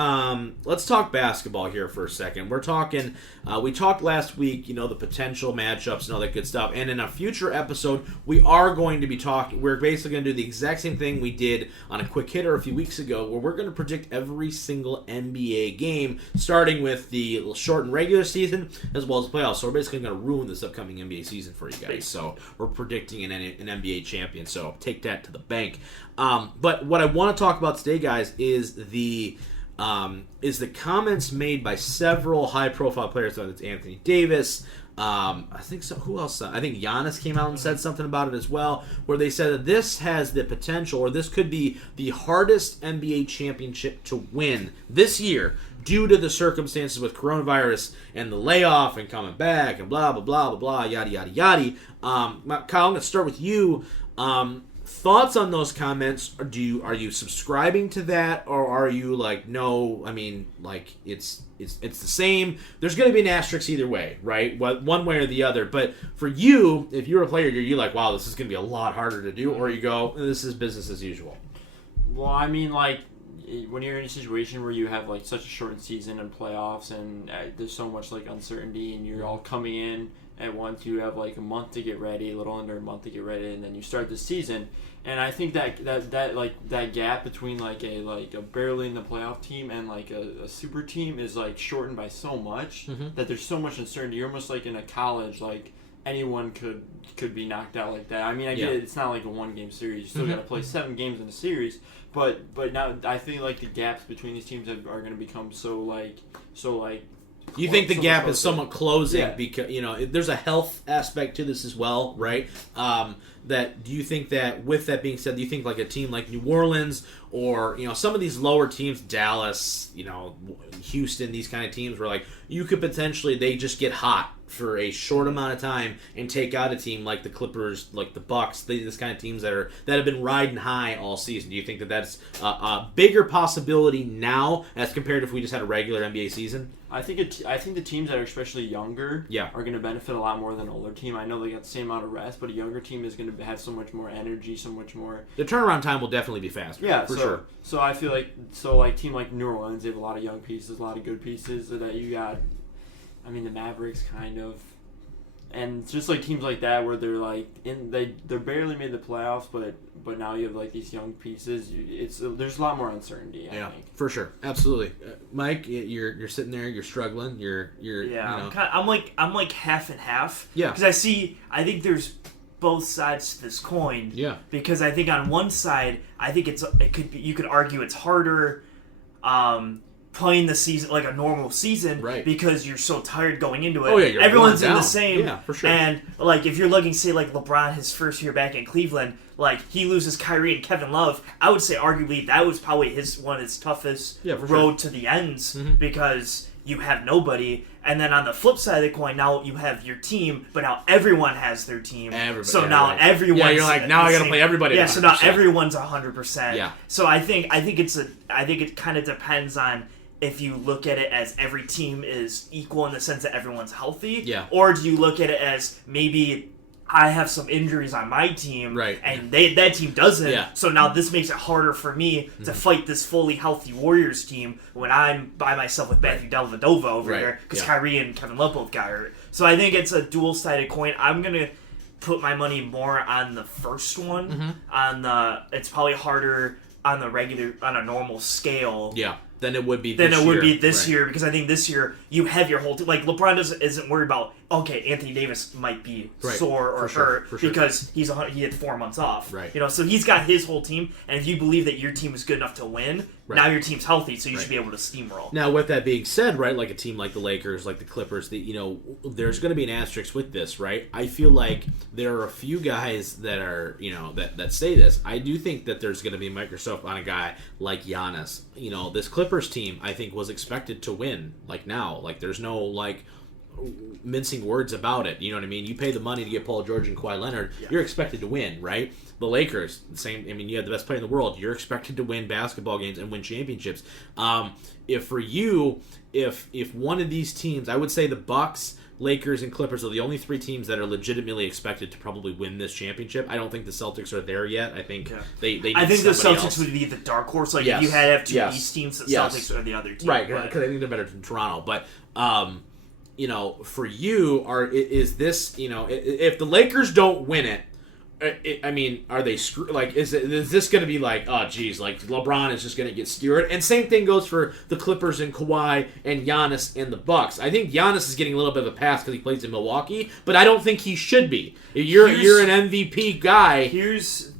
basketball here for a second. We're talking. We talked last week, the potential matchups and all that good stuff. And in a future episode, we are going to be talking. We're basically going to do the exact same thing we did on a quick hitter a few weeks ago, where we're going to predict every single NBA game, starting with the shortened regular season as well as playoffs. So we're basically going to ruin this upcoming NBA season for you guys. So we're predicting an NBA champion. So take that to the bank. But what I want to talk about today, guys, is the comments made by several high-profile players. So it's Anthony Davis, I think so. Who else? I think Giannis came out and said something about it as well, where they said that this has the potential, or this could be the hardest NBA championship to win this year due to the circumstances with coronavirus and the layoff and coming back and blah, blah, blah, blah, blah, yada, yada, yada. Kyle, I'm going to start with you. Thoughts on those comments? Are you subscribing to that, or are you like, no? I mean, like it's the same. There's going to be an asterisk either way, right? One way or the other. But for you, if you're a player, you're like, wow, this is going to be a lot harder to do, or you go, this is business as usual. Well, I mean, like, when you're in a situation where you have like such a shortened season and playoffs, and there's so much like uncertainty, and you're all coming in at once, you have like a month to get ready, a little under a month to get ready, and then you start the season. And I think that gap between like a barely in the playoff team and like a super team is like shortened by so much that there's so much uncertainty. You're almost like in a college, like anyone could be knocked out like that. I mean, I get it, it's not like a 1-game series. You still got to play 7 games in a series, but now I think like the gaps between these teams are going to become so. You think the gap is somewhat closing, yeah, because there's a health aspect to this as well, right? Do you think that, with that being said, do you think like a team like New Orleans or some of these lower teams, Dallas, Houston, these kind of teams, where like you could potentially, they just get hot for a short amount of time and take out a team like the Clippers, like the Bucks, this kind of teams that have been riding high all season? Do you think that that's a bigger possibility now as compared to if we just had a regular NBA season? I think the teams that are especially younger are going to benefit a lot more than an older team. I know they got the same amount of rest, but a younger team is going to have so much more energy, so much more. The turnaround time will definitely be faster. Yeah, for sure. So I feel like team like New Orleans, they have a lot of young pieces, a lot of good pieces that you got. I mean, the Mavericks kind of, and just like teams like that where they're like they're barely made the playoffs, but now you have like these young pieces. There's a lot more uncertainty. I think. For sure, absolutely. Mike, you're sitting there, you're struggling. I'm like half and half. Yeah, because I think there's both sides to this coin. Yeah, because I think on one side, I think you could argue it's harder. Playing the season like a normal season, right? Because you're so tired going into it. Oh yeah, everyone's in the same. Yeah, for sure. And like if you're looking, say like LeBron, his first year back in Cleveland, like he loses Kyrie and Kevin Love. I would say arguably that was probably one of his toughest road to the ends because you have nobody. And then on the flip side of the coin, now you have your team, but now everyone has their team. Everybody, now everyone's you're like, now I got to play everybody. Yeah, so now everyone's 100%. Yeah. So I think it kind of depends on if you look at it as every team is equal in the sense that everyone's healthy, or do you look at it as maybe I have some injuries on my team, right, and that team doesn't, so now this makes it harder for me to fight this fully healthy Warriors team when I'm by myself with Matthew Dellavedova over here, because Kyrie and Kevin Love both got hurt. So I think it's a dual-sided coin. I'm going to put my money more on the first one. It's probably harder on a normal scale. Yeah. Than it would be this year, because I think this year you have your whole team. Like LeBron isn't worried about Anthony Davis might be sore or hurt because he had 4 months off. Right. So he's got his whole team, and if you believe that your team is good enough to win, now your team's healthy, so you should be able to steamroll. Now, with that being said, right, like a team like the Lakers, like the Clippers, there's going to be an asterisk with this, right? I feel like there are a few guys that are, that say this. I do think that there's going to be a microscope on a guy like Giannis. This Clippers team, I think, was expected to win. Like now, like there's no mincing words about it. You know what I mean? You pay the money to get Paul George and Kawhi Leonard, you're expected to win, right? The Lakers, the same. I mean, you have the best player in the world. You're expected to win basketball games and win championships. If one of these teams, I would say the Bucks, Lakers, and Clippers are the only 3 teams that are legitimately expected to probably win this championship. I don't think the Celtics are there yet. I think they need I think the Celtics else. Would be the dark horse. Like if you had 2 East teams, the Celtics are the other team. Right, because I think they're better than Toronto. But for you, is this, if the Lakers don't win it, I mean, are they screwed? Like, is this going to be like, oh, geez, like LeBron is just going to get skewered? And same thing goes for the Clippers and Kawhi and Giannis and the Bucks. I think Giannis is getting a little bit of a pass because he plays in Milwaukee, but I don't think he should be. You're an MVP guy. Here's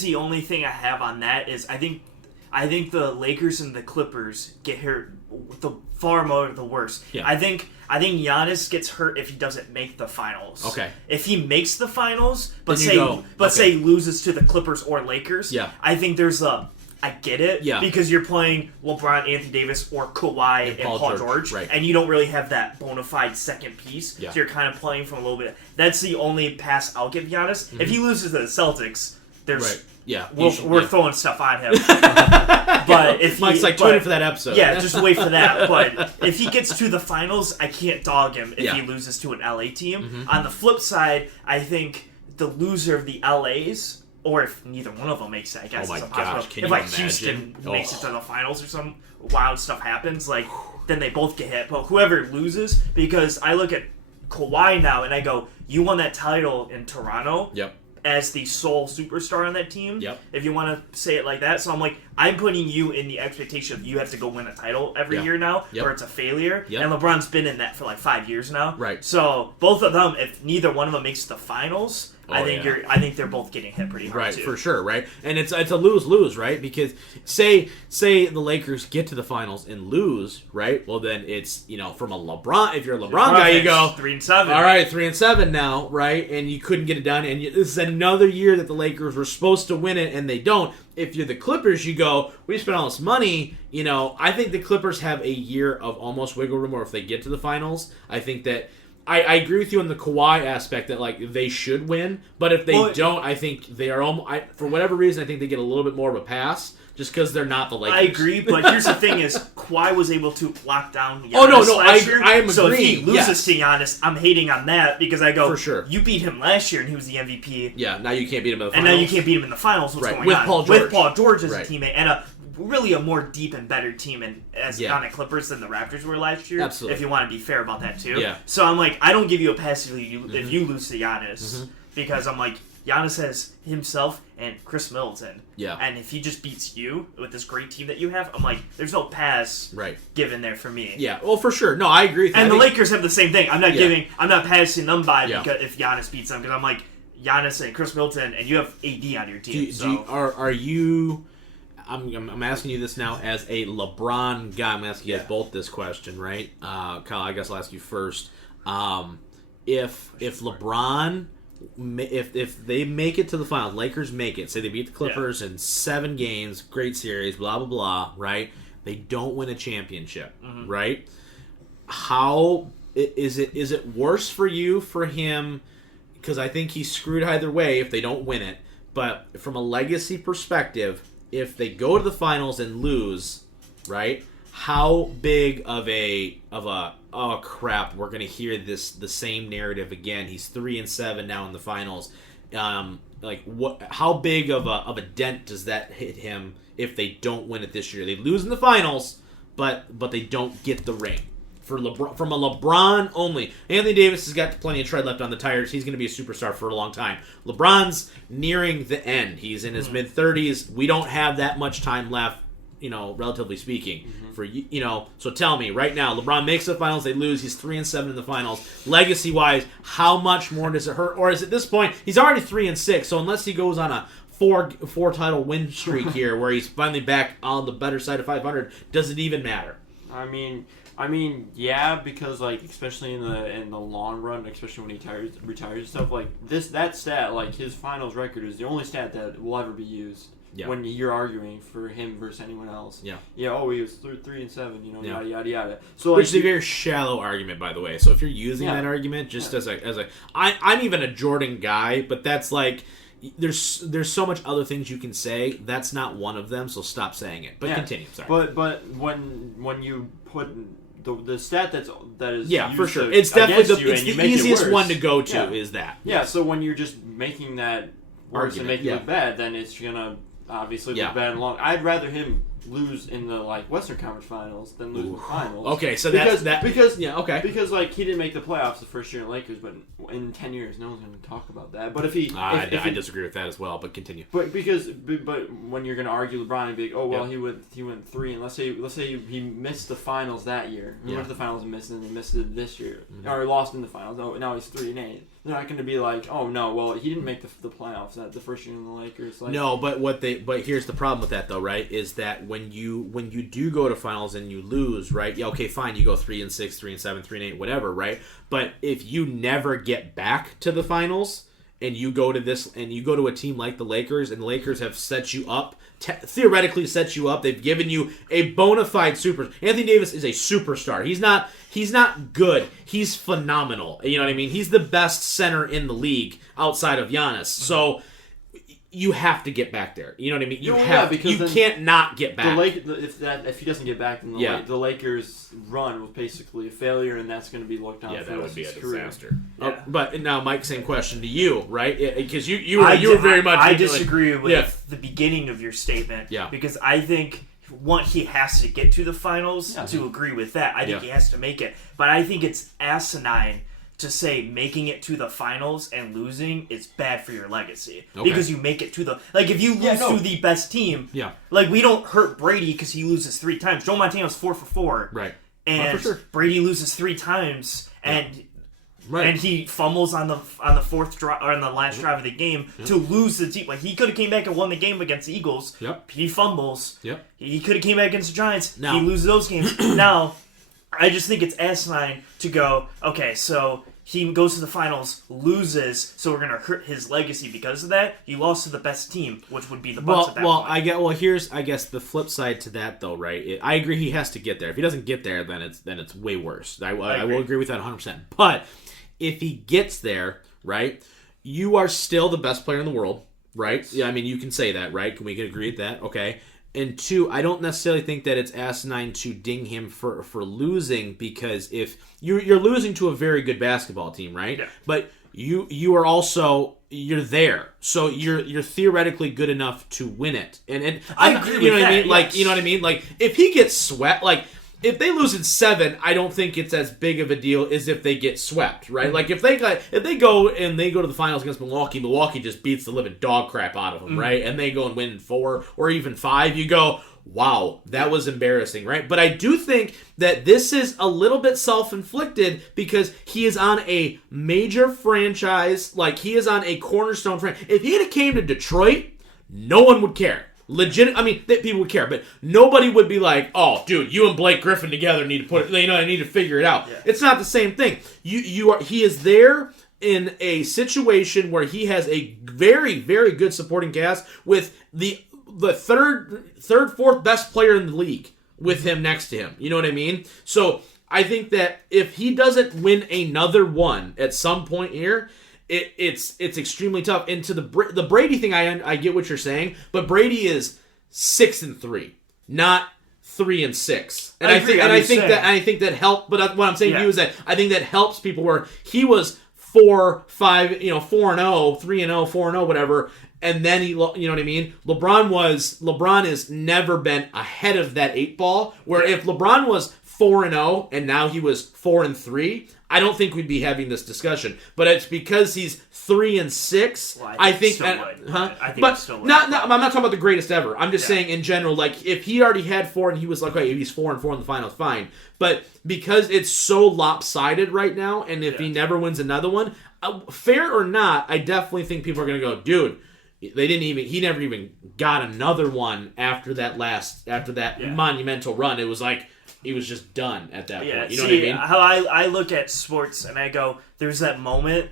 the only thing I have on that is I think the Lakers and the Clippers get hurt far more the worse. Yeah. I think Giannis gets hurt if he doesn't make the finals. Okay. If he makes the finals, but Then say loses to the Clippers or Lakers, Yeah. I think there's I get it, Yeah. because you're playing LeBron, Anthony Davis, or Kawhi and Paul George, right. and you don't really have that bona fide second piece, Yeah. so you're kind of playing from a little bit. That's the only pass I'll give Giannis. Mm-hmm. If he loses to the Celtics, there's Right. Yeah. we're throwing stuff on him. But if Mike's like, tune in for that episode. yeah, just wait for that. But if he gets to the finals, I can't dog him if Yeah. he loses to an LA team. Mm-hmm. On the flip side, I think the loser of the LAs, or if neither one of them makes it, I guess Oh my it's a possibility. gosh, can if you like imagine? Houston makes it to the finals or some wild stuff happens, like then they both get hit. But whoever loses, because I look at Kawhi now and I go, you won that title in Toronto. Yep. As the sole superstar on that team, Yep. if you want to say it like that. So I'm like, I'm putting you in the expectation of you have to go win a title every Yeah. year now, Yep. or it's a failure. Yep. And LeBron's been in that for like 5 years now. Right. So both of them, if neither one of them makes the finals, I think yeah. I think they're both getting hit pretty hard Right, too. for sure, right? And it's a lose-lose, right? Because say the Lakers get to the finals and lose, right? Well, then it's, from a LeBron, if you're a LeBron guy, you go 3-7. all right, 3-7 now, right? And you couldn't get it done, and this is another year that the Lakers were supposed to win it, and they don't. If you're the Clippers, you go, we spent all this money, I think the Clippers have a year of almost wiggle room, or if they get to the finals, I think that I agree with you on the Kawhi aspect that like they should win, but if they don't, I think they are almost. For whatever reason, I think they get a little bit more of a pass just because they're not the Lakers. I agree, but here's the thing: is Kawhi was able to lock down Giannis I last year. am so agreeing. if he loses to Giannis, I'm hating on that because I go, for sure. You beat him last year and he was the MVP. Yeah, now you can't beat him in the finals. And now you can't beat him in the finals. What's going with on? Paul George. With Paul George as Right. a teammate and really a more deep and better team on the Clippers than the Raptors were last year. Absolutely. If you want to be fair about that too. Yeah. So I'm like, I don't give you a pass if you lose to Giannis because I'm like, Giannis has himself and Chris Middleton. Yeah. And if he just beats you with this great team that you have, I'm like, there's no pass given there for me. Yeah, well, for sure. No, I agree with that. And the Lakers have the same thing. I'm not passing them by because if Giannis beats them because I'm like, Giannis and Chris Middleton, and you have AD on your team. Are you? I'm asking you this now as a LeBron guy. I'm asking you guys both this question, right? Kyle, I guess I'll ask you first. If LeBron, if they make it to the finals, Lakers make it. Say they beat the Clippers in 7 games, great series, blah blah blah, right? They don't win a championship, right? How is it? Is it worse for him? Because I think he's screwed either way if they don't win it. But from a legacy perspective, if they go to the finals and lose, right? How big of a oh crap, we're gonna hear the same narrative again. He's 3-7 now in the finals. How big of a dent does that hit him if they don't win it this year? They lose in the finals, but they don't get the ring. For LeBron, from a LeBron only, Anthony Davis has got plenty of tread left on the tires. He's going to be a superstar for a long time. LeBron's nearing the end. He's in his mid-30s. We don't have that much time left, relatively speaking. For so tell me right now, LeBron makes the finals, they lose. He's 3-7 in the finals. Legacy-wise, how much more does it hurt? Or is at this point he's already 3-6? So unless he goes on a four title win streak here, where he's finally back on the better side of 500, does it even matter? I mean, yeah, because especially in the long run, especially when he retires and stuff that stat, his finals record is the only stat that will ever be used when you're arguing for him versus anyone else. Yeah. Yeah. Oh, he was 3-7. Yada yada yada. So which is a very shallow argument, by the way. So if you're using that argument just as I'm even a Jordan guy, but that's there's so much other things you can say. That's not one of them. So stop saying it. But continue. Sorry. But when you put the stat that is used for sure, it's definitely it's the easiest one to go to is that. Yeah. So when you're just making that worse and making it look bad, then it's gonna obviously look bad and long. I'd rather him lose in the Western Conference Finals than lose in the finals. Okay, so because he didn't make the playoffs the first year in Lakers, but in 10 years no one's going to talk about that. But if he, I disagree with that as well. But continue. But when you're going to argue LeBron and be like, he went 3, and let's say he missed the finals that year. He went to the finals and missed it, and he missed it this year, or lost in the finals. Oh, now he's 3-8. They're not going to be like, oh no, well he didn't make the playoffs at the first year in the Lakers. Like, no, but here's the problem with that though, right? Is that when you do go to finals and you lose, right? Yeah, okay, fine, you go 3-6, 3-7, 3-8, whatever, right? But if you never get back to the finals and you go to a team like the Lakers, and the Lakers have set you up, theoretically set you up, they've given you a bona fide super. Anthony Davis is a superstar. He's not good. He's phenomenal. You know what I mean? He's the best center in the league outside of Giannis. So you have to get back there. You know what I mean? You can't not get back. If he doesn't get back, then the Lakers run was basically a failure, and that's going to be looked on. Yeah, for that would be a career. disaster. Yeah. But now, Mike, same question to you, right? Because you were very much. I disagree with the beginning of your statement. Yeah. Because I think he has to get to the finals to agree with that. I think he has to make it, but I think it's asinine to say making it to the finals and losing is bad for your legacy. Because you make it to the... Like, if you lose to the best team... Yeah. Like, we don't hurt Brady because he loses 3 times. Joe Montana's 4 for 4. Right. And Brady loses 3 times, and... Right. And he fumbles on the fourth drive or on the last drive of the game to lose the team. Like, he could have came back and won the game against the Eagles. Yep. He fumbles. Yep. He could have came back against the Giants. No. He loses those games. Now, I just think it's asinine to go, okay, so he goes to the finals, loses, so we're going to hurt his legacy because of that. He lost to the best team, which would be the Bucks at that point. Here's, I guess, the flip side to that, though, right? I agree he has to get there. If he doesn't get there, then it's way worse. I will agree with that 100%. But if he gets there, right, you are still the best player in the world, right? Yeah, I mean, you can say that, right? We can agree with that, okay? And 2, I don't necessarily think that it's asinine to ding him for losing, because if you're losing to a very good basketball team, right? Yeah. But you are also, you're there, so you're theoretically good enough to win it. And I agree with that. You know what I mean? Yes. Like, you know what I mean? Like, if he gets swept, like, if they lose in 7, I don't think it's as big of a deal as if they get swept, right? Mm-hmm. Like, if they go to the finals against Milwaukee just beats the living dog crap out of them, right? And they go and win 4 or even 5, you go, wow, that was embarrassing, right? But I do think that this is a little bit self-inflicted because he is on a major franchise, like he is on a cornerstone franchise. If he had came to Detroit, no one would care. Legit, I mean, people would care, but nobody would be like, "Oh, dude, you and Blake Griffin together need to put it. I need to figure it out." Yeah. It's not the same thing. He is there in a situation where he has a very, very good supporting cast with the third, fourth best player in the league with him next to him. You know what I mean? So I think that if he doesn't win another one at some point here, it's extremely tough. And to the Brady thing, I get what you're saying, but Brady is 6-3, not 3-6. And I think that helped. But what I'm saying to you is that I think that helps people where he was 4-5, 4-0, 3-0, 4-0, whatever. And then you know what I mean? LeBron has never been ahead of that 8 ball. Where if LeBron was 4-0 and now he was 4-3, I don't think we'd be having this discussion. But it's because he's 3-6. Well, I think still would. I'm not talking about the greatest ever. I'm just saying in general, like if he already had 4 and he was like, okay, he's 4-4 in the finals, fine. But because it's so lopsided right now, and if he never wins another one, fair or not, I definitely think people are gonna go, dude. He never even got another one after that monumental run. It was like he was just done at that point. You know what I mean? How I look at sports and I go, there's that moment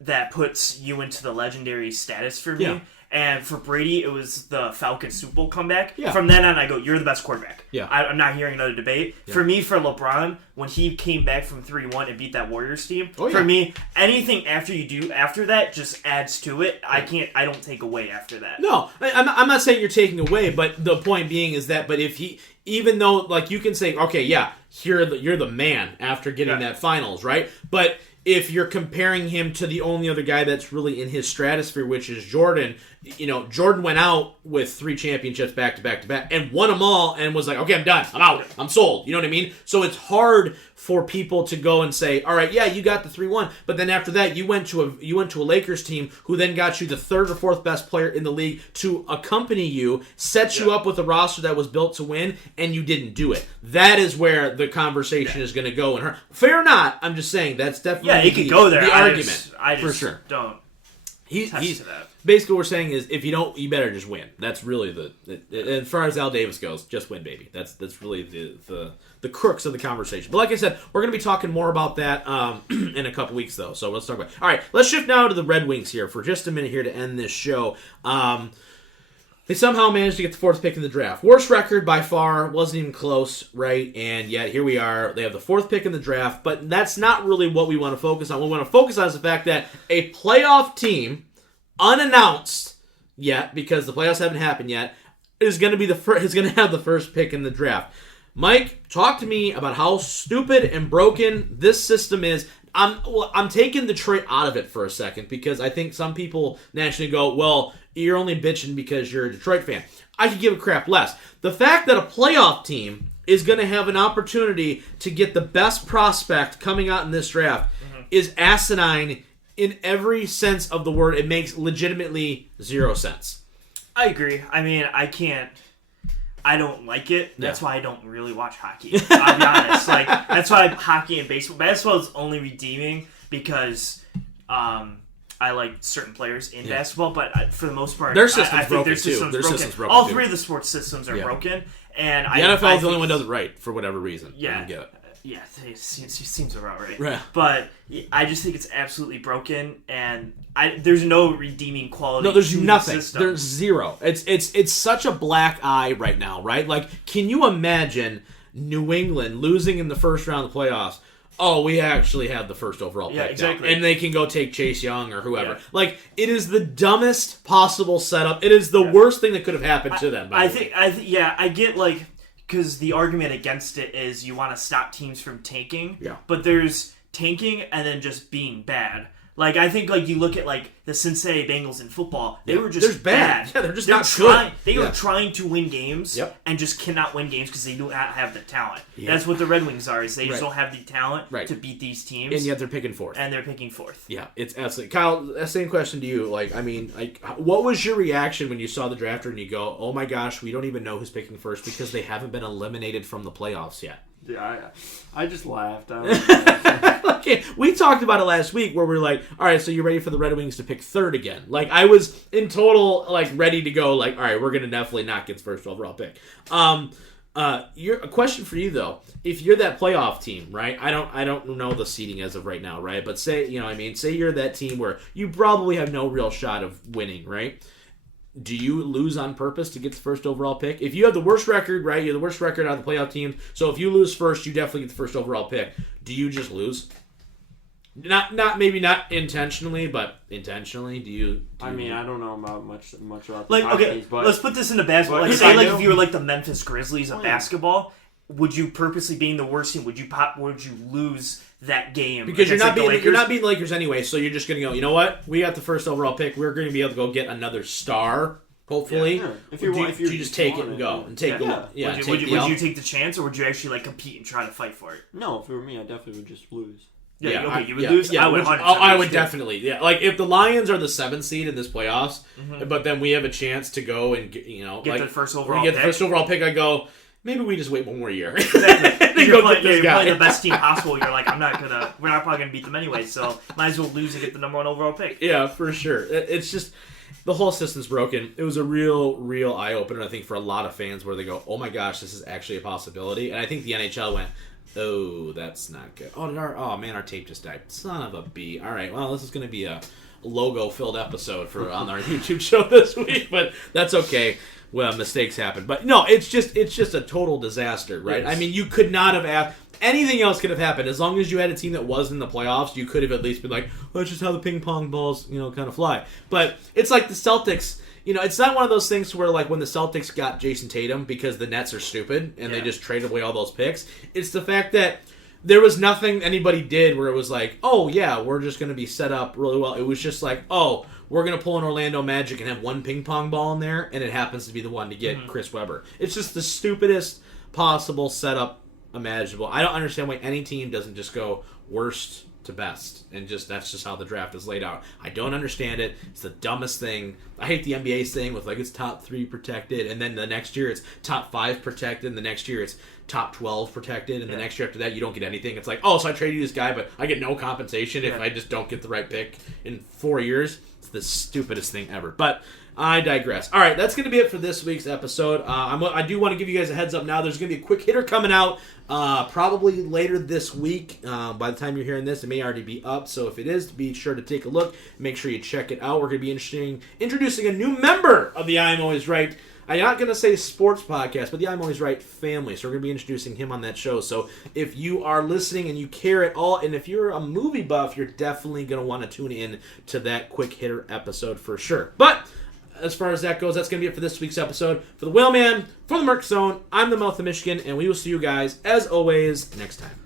that puts you into the legendary status for me. Yeah. And for Brady, it was the Falcon Super Bowl comeback. Yeah. From then on, I go, you're the best quarterback. Yeah. I'm not hearing another debate. Yeah. For me, for LeBron, when he came back from 3-1 and beat that Warriors team, for me, anything after you do after that just adds to it. Yeah. I don't take away after that. No, I'm not saying you're taking away, but the point being is that, but if he, even though, like, you can say, okay, yeah, you're the man after getting that finals, right? But if you're comparing him to the only other guy that's really in his stratosphere, which is Jordan, Jordan went out with 3 championships back to back to back and won them all and was like, okay, I'm done. I'm out. I'm sold. You know what I mean? So it's hard for people to go and say, all right, yeah, you got the 3-1, but then after that, you went to a Lakers team who then got you the third or fourth best player in the league to accompany you, set you up with a roster that was built to win, and you didn't do it. That is where the conversation is going to go. And fair or not, I'm just saying that's definitely it could go there. The argument I just for sure. Don't. He's to that. Basically what we're saying is if you don't, you better just win. That's really as far as Al Davis goes, just win, baby. That's really the crux of the conversation. But like I said, we're going to be talking more about that in a couple weeks though. So let's talk about it. All right, let's shift now to the Red Wings here for just a minute here to end this show. They somehow managed to get the 4th pick in the draft. Worst record by far, wasn't even close, right? And yet here we are. They have the 4th pick in the draft, but that's not really what we want to focus on. What we want to focus on is the fact that a playoff team, unannounced yet because the playoffs haven't happened yet, is going to be is going to have the 1st pick in the draft. Mike, talk to me about how stupid and broken this system is. I'm taking Detroit out of it for a second because I think some people naturally go, well, you're only bitching because you're a Detroit fan. I could give a crap less. The fact that a playoff team is going to have an opportunity to get the best prospect coming out in this draft is asinine in every sense of the word. It makes legitimately 0 sense. I agree. I mean, I don't like it. That's why I don't really watch hockey. I'll be honest. That's why hockey and baseball. Basketball is only redeeming because I like certain players in basketball, but for the most part, their system's I think broken their system's too. broken. All three of the sports systems are broken, and the NFL is the only one that does it right for whatever reason. Yeah, I don't get it. Yeah, it seems about right. Right. But I just think it's absolutely broken, and there's no redeeming quality. No, there's to nothing. The system. There's zero. It's such a black eye right now, right? Like, can you imagine New England losing in the first round of the playoffs? Oh, we actually have the first overall pick. Yeah, exactly. Now, and they can go take Chase Young or whoever. Yeah. Like, it is the dumbest possible setup. It is the worst thing that could have happened to them. I get because the argument against it is you want to stop teams from tanking. Yeah. But there's tanking and then just being bad. Like, I think, you look at, the Cincinnati Bengals in football. They were just bad. Yeah, they're just not good. They were trying to win games and just cannot win games because they do not have the talent. Yeah. That's what the Red Wings are, is they just don't have the talent to beat these teams. And yet they're picking 4th. And they're picking 4th. Yeah, it's absolutely. Kyle, same question to you. What was your reaction when you saw the drafter and you go, oh my gosh, we don't even know who's picking 1st because they haven't been eliminated from the playoffs yet? Yeah, I just laughed. Okay, we talked about it last week where we're like, all right, so you're ready for the Red Wings to pick 3rd again. I was in total, ready to go, all right, we're going to definitely not get the 1st overall pick. A question for you, though. If you're that playoff team, right, I don't know the seeding as of right now, right, but say you're that team where you probably have no real shot of winning, right? Do you lose on purpose to get the 1st overall pick? If you have the worst record, right, you're the worst record out of the playoff teams, so if you lose first, you definitely get the 1st overall pick. Do you just lose? Maybe not intentionally, but intentionally. Do you I don't know about much about okay, but let's put this into basketball. Say if you were the Memphis Grizzlies of basketball, would you purposely, being the worst team, would you lose that game? Because you're not beating the Lakers anyway, so you're just going to go, you know what? We got the 1st overall pick. We're going to be able to go get another star, hopefully. Yeah. If you just take it and go and take would you take the chance, or would you actually compete and try to fight for it? No, if it were me, I definitely would just lose. You would lose. Yeah, I would lose definitely. Yeah, if the Lions are the 7th seed in this playoffs, but then we have a chance to go and get the 1st overall pick. The 1st overall pick. I go, maybe we just wait one more year. Exactly. You're playing the best team possible. You're we're not probably gonna beat them anyway, so might as well lose and get the number 1 overall pick. Yeah, for sure. It's just the whole system's broken. It was a real eye opener, I think, for a lot of fans where they go, oh my gosh, this is actually a possibility. And I think the NHL went, oh, that's not good. Our tape just died. Son of a B. All right, well, this is going to be a logo-filled episode on our YouTube show this week, but that's okay. Well, mistakes happen. But no, it's just a total disaster, right? Yes. You could not have asked. Anything else could have happened. As long as you had a team that was in the playoffs, you could have at least been like, well, that's just how the ping pong balls, kind of fly. But it's like the Celtics. It's not one of those things where, when the Celtics got Jason Tatum because the Nets are stupid and they just traded away all those picks. It's the fact that there was nothing anybody did where it was like, oh, yeah, we're just going to be set up really well. It was just like, oh, we're going to pull an Orlando Magic and have one ping pong ball in there, and it happens to be the one to get Chris Webber. It's just the stupidest possible setup imaginable. I don't understand why any team doesn't just go worst to best, and that's just how the draft is laid out. I don't understand it. It's the dumbest thing. I hate the NBA's thing with it's top 3 protected, and then the next year it's top 5 protected, and the next year it's top 12 protected, and the next year after that you don't get anything. It's so I traded you this guy, but I get no compensation if I just don't get the right pick in 4 years. It's the stupidest thing ever. But I digress. All right, that's going to be it for this week's episode. I do want to give you guys a heads up now. There's going to be a quick hitter coming out probably later this week. By the time you're hearing this, it may already be up. So if it is, be sure to take a look. Make sure you check it out. We're going to be introducing a new member of the I'm Always Right. I'm not going to say sports podcast, but the I'm Always Right family. So we're going to be introducing him on that show. So if you are listening and you care at all, and if you're a movie buff, you're definitely going to want to tune in to that quick hitter episode for sure. But as far as that goes, that's going to be it for this week's episode. For the Whaleman, for the Merc Zone, I'm the Mouth of Michigan, and we will see you guys, as always, next time.